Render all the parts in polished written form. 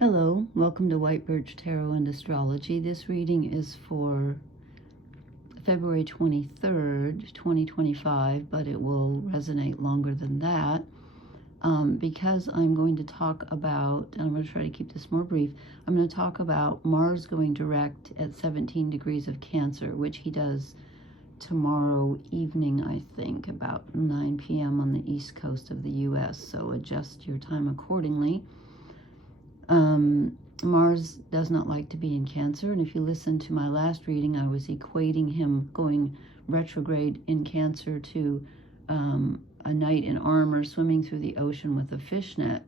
Hello, welcome to White Birch Tarot and Astrology. This reading is for February 23rd, 2025, but it will resonate longer than that because I'm going to talk about, and I'm going to try to keep this more brief, I'm going to talk about Mars going direct at 17 degrees of Cancer, which he does tomorrow evening, I think, about 9 p.m. on the east coast of the U.S., so adjust your time accordingly. Mars does not like to be in Cancer, and if you listen to my last reading, I was equating him going retrograde in Cancer to a knight in armor swimming through the ocean with a fishnet,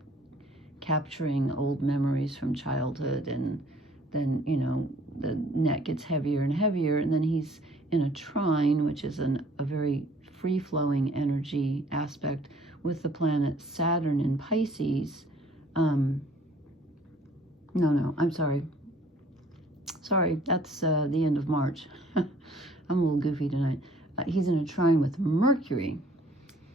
capturing old memories from childhood, and then, you know, the net gets heavier and heavier, and then he's in a trine, which is a very free-flowing energy aspect with the planet Saturn in Pisces. No, I'm sorry. Sorry, that's the end of March. I'm a little goofy tonight. He's in a trine with Mercury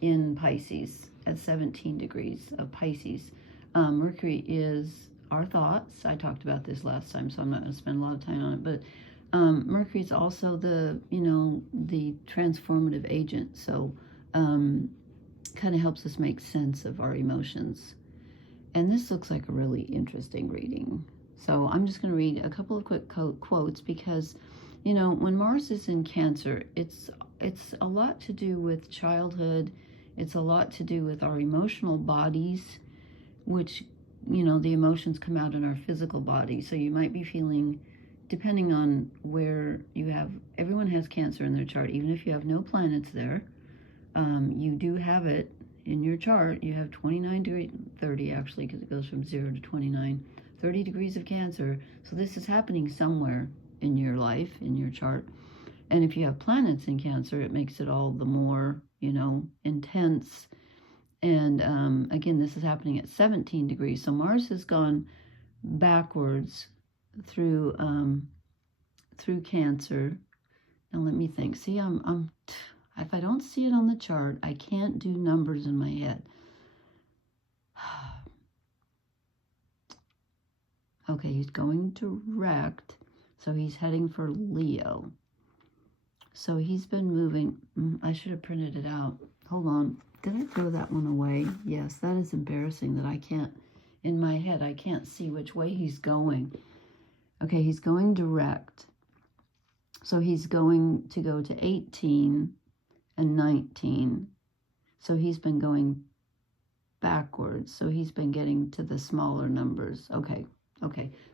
in Pisces at 17 degrees of Pisces. Mercury is our thoughts. I talked about this last time, so I'm not going to spend a lot of time on it. But Mercury is also the transformative agent. So kind of helps us make sense of our emotions. And this looks like a really interesting reading. So I'm just going to read a couple of quick quotes because, you know, when Mars is in Cancer, it's a lot to do with childhood. It's a lot to do with our emotional bodies, which, you know, the emotions come out in our physical body. So you might be feeling, depending on where you have, everyone has Cancer in their chart, even if you have no planets there. You do have it in your chart. You have 29 degrees, 30 actually, because it goes from 0 to 29, 30 degrees of Cancer. So this is happening somewhere in your life, in your chart. And if you have planets in Cancer, it makes it all the more, you know, intense. And again, this is happening at 17 degrees. So Mars has gone backwards through Cancer. Now let me think. See, if I don't see it on the chart, I can't do numbers in my head. Okay, he's going direct, so he's heading for Leo. So he's been moving. I should have printed it out. Hold on. Did I throw that one away? Yes, that is embarrassing that I can't, in my head, I can't see which way he's going. Okay, he's going direct. So he's going to go to 18 and 19. So he's been going backwards. So he's been getting to the smaller numbers. Okay.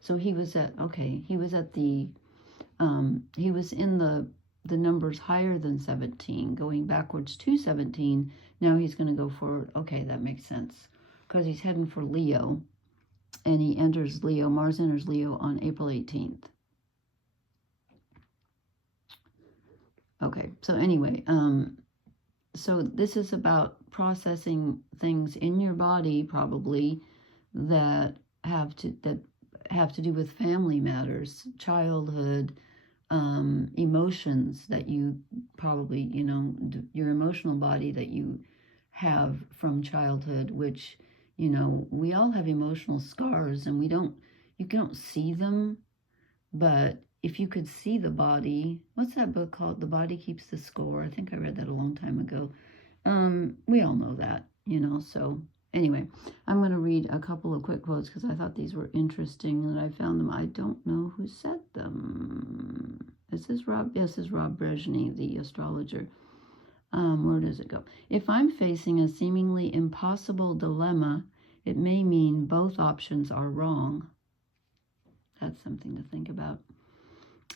So he was at the, he was in the numbers higher than 17, going backwards to 17. Now he's going to go forward. Okay, that makes sense. Because he's heading for Leo. And he enters Leo. Mars enters Leo on April 18th. Okay, so anyway, so this is about processing things in your body, probably, that have to do with family matters, childhood, emotions that you probably, you know, your emotional body that you have from childhood, which, you know, we all have emotional scars, and you don't see them, but if you could see the body, what's that book called? The Body Keeps the Score. I think I read that a long time ago. We all know that, you know, so anyway, I'm going to read a couple of quick quotes because I thought these were interesting and I found them. I don't know who said them. Is this Rob? Yes, this is Rob Brezhny, the astrologer. Where does it go? If I'm facing a seemingly impossible dilemma, it may mean both options are wrong. That's something to think about.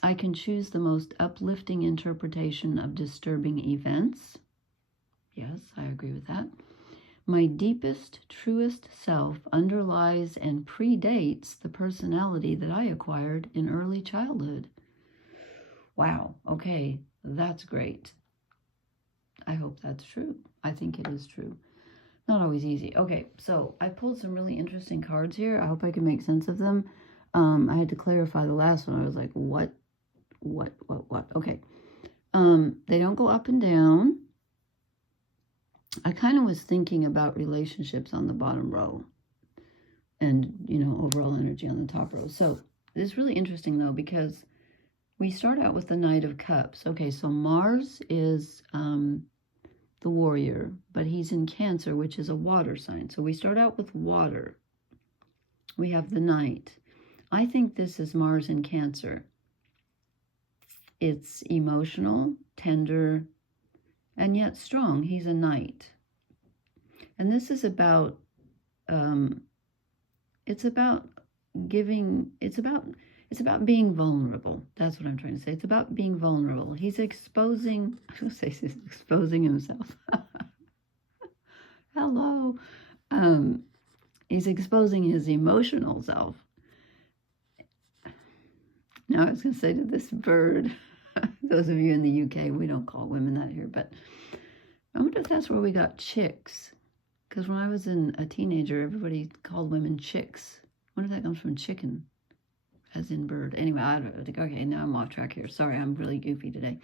I can choose the most uplifting interpretation of disturbing events. Yes, I agree with that. My deepest, truest self underlies and predates the personality that I acquired in early childhood. Wow, okay, that's great. I hope that's true. I think it is true. Not always easy. Okay, so I pulled some really interesting cards here. I hope I can make sense of them. I had to clarify the last one. I was like, what? Okay. They don't go up and down. I kind of was thinking about relationships on the bottom row. and, you know, overall energy on the top row. So it's really interesting, though, because we start out with the Knight of Cups. Okay, so Mars is the warrior, but he's in Cancer, which is a water sign. So we start out with water. We have the Knight. I think this is Mars in Cancer. It's emotional, tender, and yet strong. He's a Knight. And this is about, it's about giving, it's about being vulnerable. That's what I'm trying to say. It's about being vulnerable. He's exposing, I was going to say he's exposing himself. Hello. He's exposing his emotional self. Now I was going to say to this bird, those of you in the UK, we don't call women that here, but I wonder if that's where we got chicks. Because when I was a teenager, everybody called women chicks. I wonder if that comes from chicken, as in bird. Anyway, I don't think, okay, now I'm off track here. Sorry, I'm really goofy today.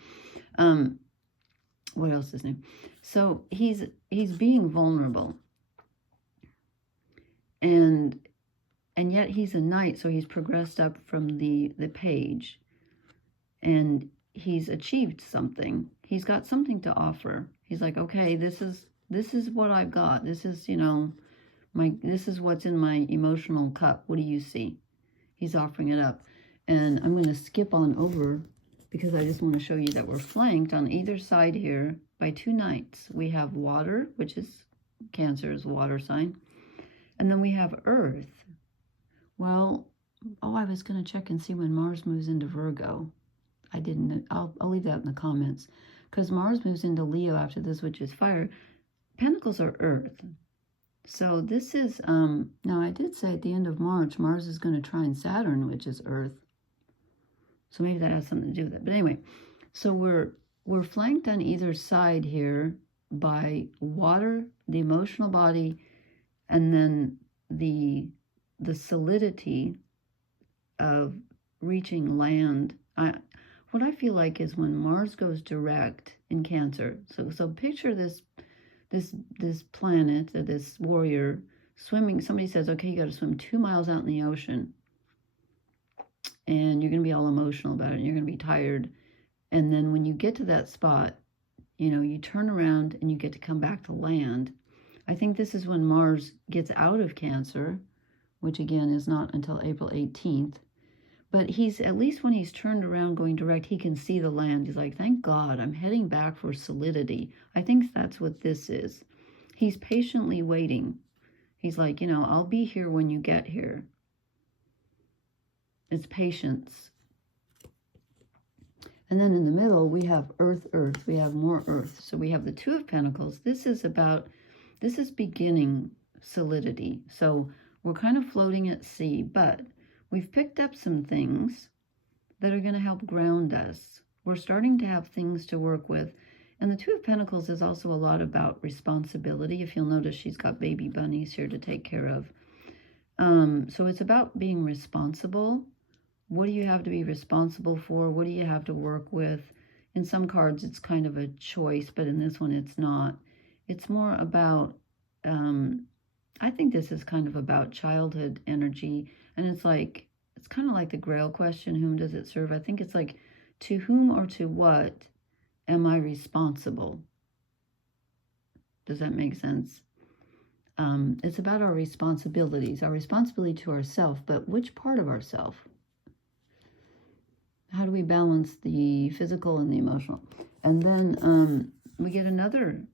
What else is new? So he's being vulnerable. And yet he's a knight, so he's progressed up from the page. And he's achieved something. He's got something to offer. He's like, okay, this is what I've got. This is, you know, this is what's in my emotional cup. What do you see? He's offering it up. And I'm going to skip on over because I just want to show you that we're flanked on either side here by two knights. We have water, which is Cancer's water sign. And then we have earth. Well, I was going to check and see when Mars moves into Virgo. I didn't. I'll leave that in the comments. Because Mars moves into Leo after this, which is fire. Pentacles are earth. So this is, now I did say at the end of March, Mars is going to trine Saturn, which is earth. So maybe that has something to do with it. But anyway, so we're flanked on either side here by water, the emotional body, and then the solidity of reaching land. What I feel like is when Mars goes direct in Cancer. So picture this planet, this warrior swimming. Somebody says, okay, you got to swim 2 miles out in the ocean, and you're going to be all emotional about it, and you're going to be tired. And then when you get to that spot, you know, you turn around and you get to come back to land. I think this is when Mars gets out of Cancer, which again is not until April 18th. But he's, at least when he's turned around going direct, he can see the land. He's like, thank God, I'm heading back for solidity. I think that's what this is. He's patiently waiting. He's like, you know, I'll be here when you get here. It's patience. And then in the middle, we have earth. We have more earth. So we have the Two of Pentacles. This is beginning solidity. So we're kind of floating at sea, but we've picked up some things that are going to help ground us. We're starting to have things to work with. And the Two of Pentacles is also a lot about responsibility. If you'll notice, she's got baby bunnies here to take care of. So it's about being responsible. What do you have to be responsible for? What do you have to work with? In some cards, it's kind of a choice, but in this one, it's not. It's more about, I think this is kind of about childhood energy. And it's like, it's kind of like the Grail question, whom does it serve? I think it's like, to whom or to what am I responsible? Does that make sense? It's about our responsibilities to ourselves, but which part of ourselves? How do we balance the physical and the emotional? And then we get another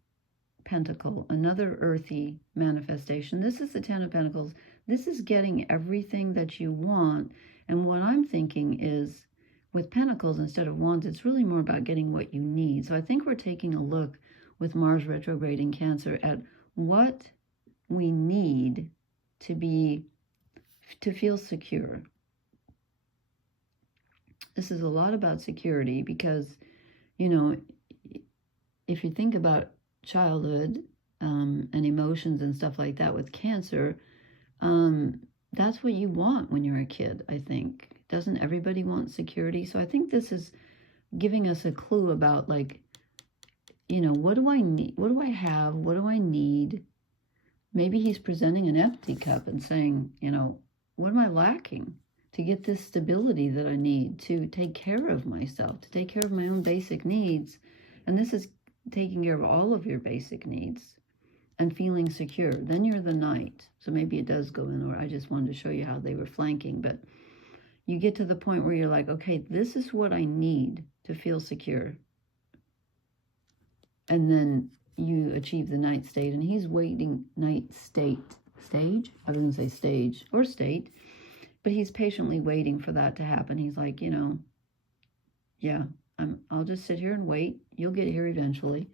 pentacle, another earthy manifestation. This is the Ten of Pentacles. This is getting everything that you want. And what I'm thinking is, with pentacles instead of wands, it's really more about getting what you need. So I think we're taking a look with Mars retrograde in Cancer at what we need to feel secure. This is a lot about security because, you know, if you think about childhood and emotions and stuff like that with Cancer, that's what you want when you're a kid, I think. Doesn't everybody want security? So I think this is giving us a clue about, like, you know, what do I need? What do I have? What do I need? Maybe he's presenting an empty cup and saying, you know, what am I lacking to get this stability that I need to take care of myself, to take care of my own basic needs? And this is taking care of all of your basic needs and feeling secure. Then you're the Knight. So maybe it does go in order. I just wanted to show you how they were flanking. But you get to the point where you're like, okay, this is what I need to feel secure. And then you achieve the Knight state. And he's waiting, Knight stage? I was going to say stage or state. But he's patiently waiting for that to happen. He's like, you know, yeah, I'll just sit here and wait. You'll get here eventually.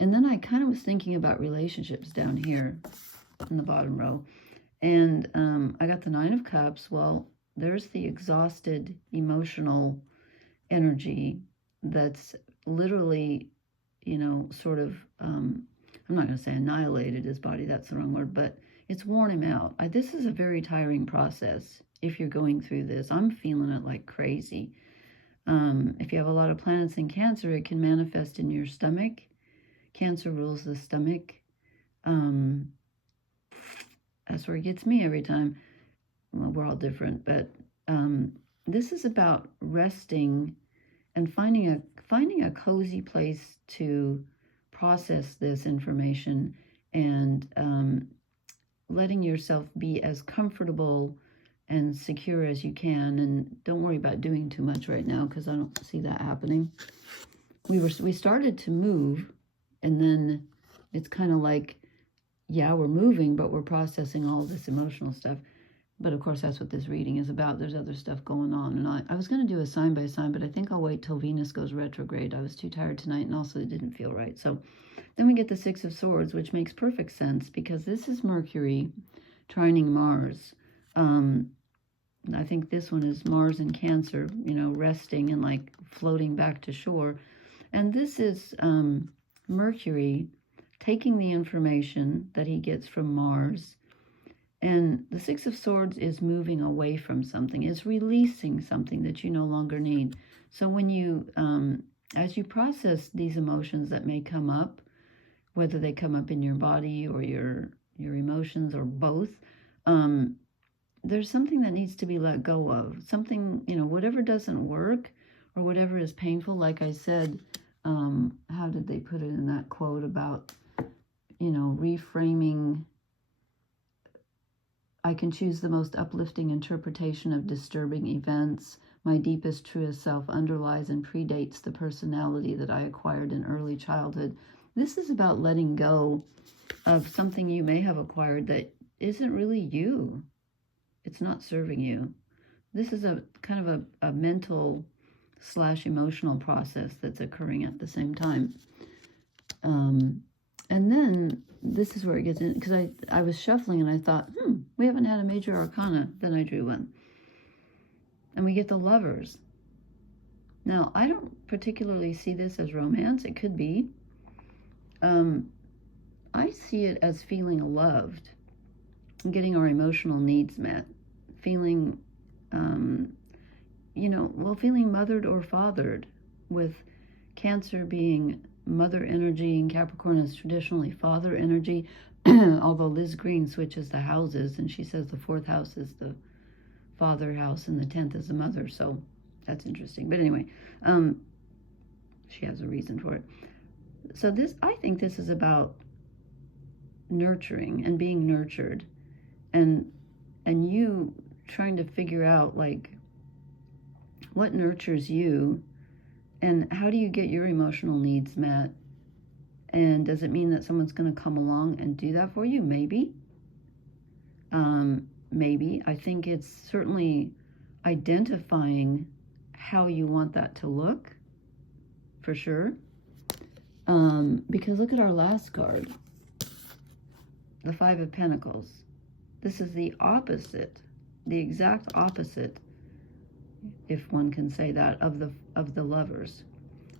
And then I kind of was thinking about relationships down here in the bottom row. And I got the Nine of Cups. Well, there's the exhausted emotional energy that's literally, you know, sort of, I'm not going to say annihilated his body. That's the wrong word, but it's worn him out. This is a very tiring process if you're going through this. I'm feeling it like crazy. If you have a lot of planets in Cancer, it can manifest in your stomach. Cancer rules the stomach. That's where it gets me every time. Well, we're all different, but this is about resting and finding a cozy place to process this information and letting yourself be as comfortable and secure as you can. And don't worry about doing too much right now, because I don't see that happening. We started to move, and then it's kind of like, yeah, we're moving, but we're processing all this emotional stuff. But of course, that's what this reading is about. There's other stuff going on. And I was going to do a sign by sign, but I think I'll wait till Venus goes retrograde. I was too tired tonight, and also it didn't feel right. So then we get the Six of Swords, which makes perfect sense, because this is Mercury trining Mars. I think this one is Mars in Cancer, you know, resting and like floating back to shore. And this is Mercury taking the information that he gets from Mars. And the Six of Swords is moving away from something, is releasing something that you no longer need. So when you, as you process these emotions that may come up, whether they come up in your body or your emotions or both, there's something that needs to be let go of. Something, you know, whatever doesn't work or whatever is painful. Like I said, how did they put it in that quote about, you know, reframing? I can choose the most uplifting interpretation of disturbing events. My deepest, truest self underlies and predates the personality that I acquired in early childhood. This is about letting go of something you may have acquired that isn't really you. It's not serving you. This is a kind of a mental / emotional process that's occurring at the same time. And then this is where it gets in, because I was shuffling and I thought, we haven't had a major arcana. Then I drew one. And we get the Lovers. Now, I don't particularly see this as romance. It could be. I see it as feeling loved, getting our emotional needs met, feeling, you know, well, feeling mothered or fathered, with Cancer being mother energy and Capricorn is traditionally father energy, although Liz Green switches the houses, and she says the 4th house is the father house and the 10th is the mother, so that's interesting. But anyway, she has a reason for it. So this, I think this is about nurturing and being nurtured, and you trying to figure out, like, what nurtures you, and how do you get your emotional needs met? And does it mean that someone's going to come along and do that for you? Maybe. Maybe. I think it's certainly identifying how you want that to look, for sure. Because look at our last card, the Five of Pentacles. This is the opposite, the exact opposite, if one can say that, of the Lovers.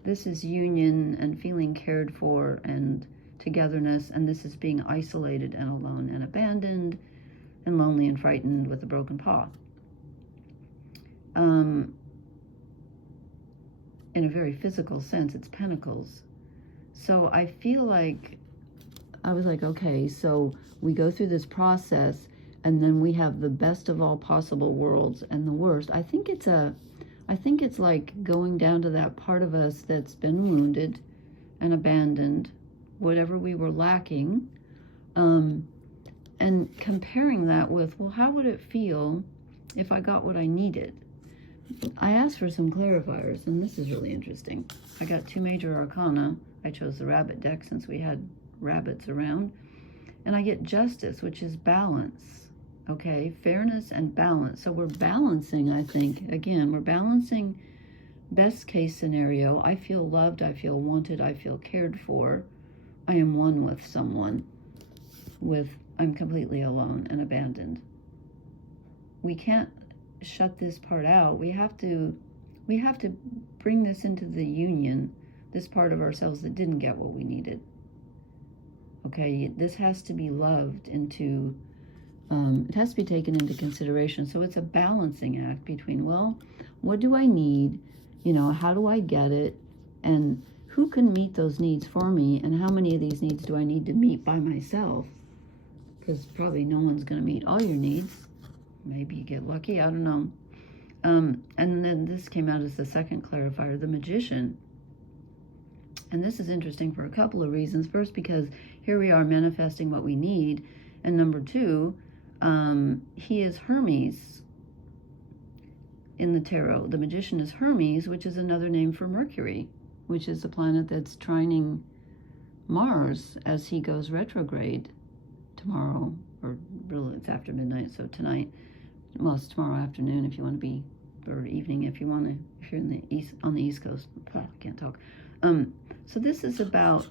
This is union and feeling cared for and togetherness, and this is being isolated and alone and abandoned and lonely and frightened with a broken paw. In a very physical sense, it's pentacles. So I feel like I was like, okay, so we go through this process, and then we have the best of all possible worlds and the worst. I think it's like going down to that part of us that's been wounded and abandoned, whatever we were lacking, and comparing that with, well, how would it feel if I got what I needed? I asked for some clarifiers, and this is really interesting. I got 2 major arcana. I chose the rabbit deck since we had rabbits around. And I get justice, which is balance. Okay, fairness and balance. So we're balancing, I think. Again, we're balancing best case scenario. I feel loved, I feel wanted, I feel cared for. I am one with someone. I'm completely alone and abandoned. We can't shut this part out. We have to bring this into the union, this part of ourselves that didn't get what we needed. Okay, this has to be loved into, it has to be taken into consideration. So it's a balancing act between, well, what do I need? How do I get it? And who can meet those needs for me? And how many of these needs do I need to meet by myself? Because probably no one's going to meet all your needs. Maybe you get lucky, I don't know. And then this came out as the second clarifier, the magician. And this is interesting for a couple of reasons. First, because here we are manifesting what we need. And number 2, he is Hermes in the tarot. The magician is Hermes, which is another name for Mercury, which is the planet that's trining Mars as he goes retrograde tomorrow, or really it's after midnight, so tonight. Well, it's tomorrow afternoon if you want to be, or evening if you want to, if you're in the east, on the East Coast. I can't talk. So this is about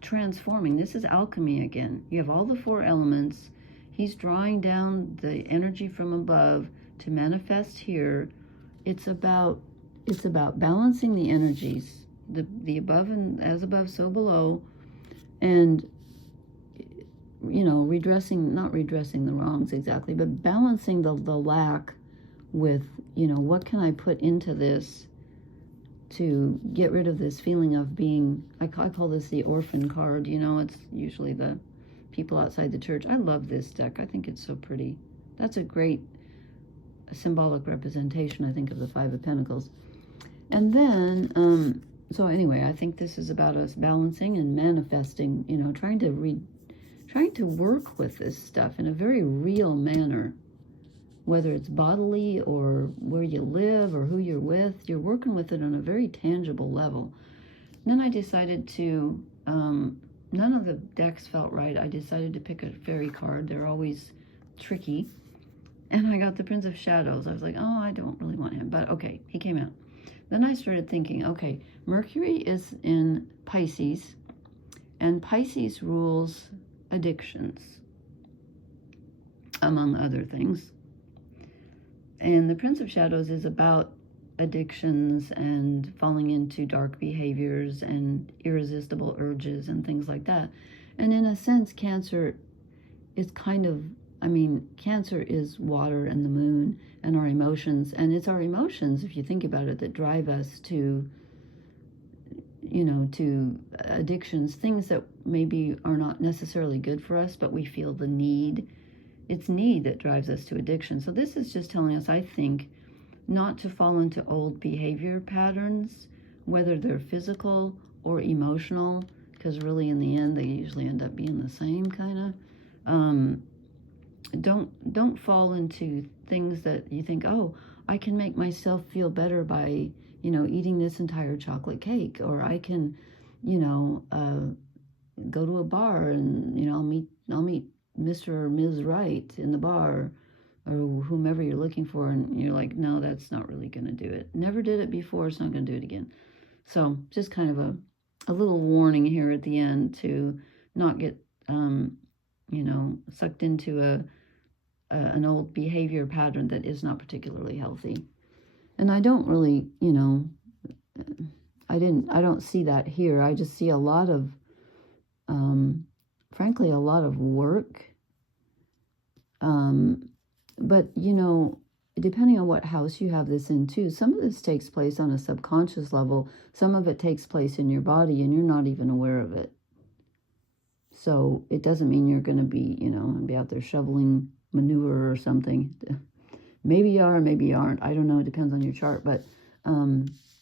transforming. This is alchemy again. You have all the 4 elements. He's drawing down the energy from above to manifest here. It's about balancing the energies, the above and as above, so below, and not redressing the wrongs exactly, but balancing the lack with, what can I put into this to get rid of this feeling of being, I call this the orphan card. It's usually the people outside the church. I love this deck. I think it's so pretty. That's a great symbolic representation, I think, of the 5 of Pentacles. And then, so anyway, I think this is about us balancing and manifesting, trying to work with this stuff in a very real manner, whether it's bodily or where you live or who you're with. You're working with it on a very tangible level. And then I decided to, none of the decks felt right. I decided to pick a fairy card. They're always tricky. And I got the Prince of Shadows. I was like, oh, I don't really want him. But okay, he came out. Then I started thinking, okay, Mercury is in Pisces, and Pisces rules addictions, among other things. And the Prince of Shadows is about addictions and falling into dark behaviors and irresistible urges and things like that. And in a sense, Cancer is Cancer is water and the moon and our emotions. And it's our emotions, if you think about it, that drive us to, to addictions, things that maybe are not necessarily good for us, but we feel the need. It's need that drives us to addiction. So this is just telling us, I think, not to fall into old behavior patterns, whether they're physical or emotional, because really in the end, they usually end up being the same kind of. Don't fall into things that you think, oh, I can make myself feel better by, eating this entire chocolate cake, or I can, go to a bar and, I'll meet Mr. or Ms. Right in the bar, or whomever you're looking for, and you're like, no, that's not really going to do it. Never did it before, it's not going to do it again. So just kind of a little warning here at the end to not get, sucked into an old behavior pattern that is not particularly healthy. And I don't really, I don't see that here. I just see a lot of, frankly, a lot of work. But, depending on what house you have this in too, some of this takes place on a subconscious level. Some of it takes place in your body and you're not even aware of it. So it doesn't mean you're going to be, and be out there shoveling manure or something. Maybe you are, maybe you aren't. I don't know. It depends on your chart. But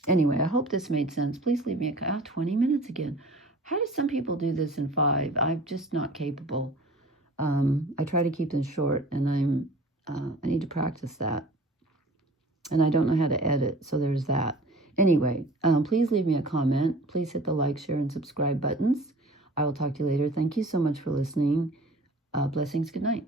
anyway, I hope this made sense. Please leave me a 20 minutes again. How do some people do this in 5? I'm just not capable. I try to keep them short, and I need to practice that. And I don't know how to edit, so there's that. Anyway, please leave me a comment. Please hit the like, share, and subscribe buttons. I will talk to you later. Thank you so much for listening. Blessings. Good night.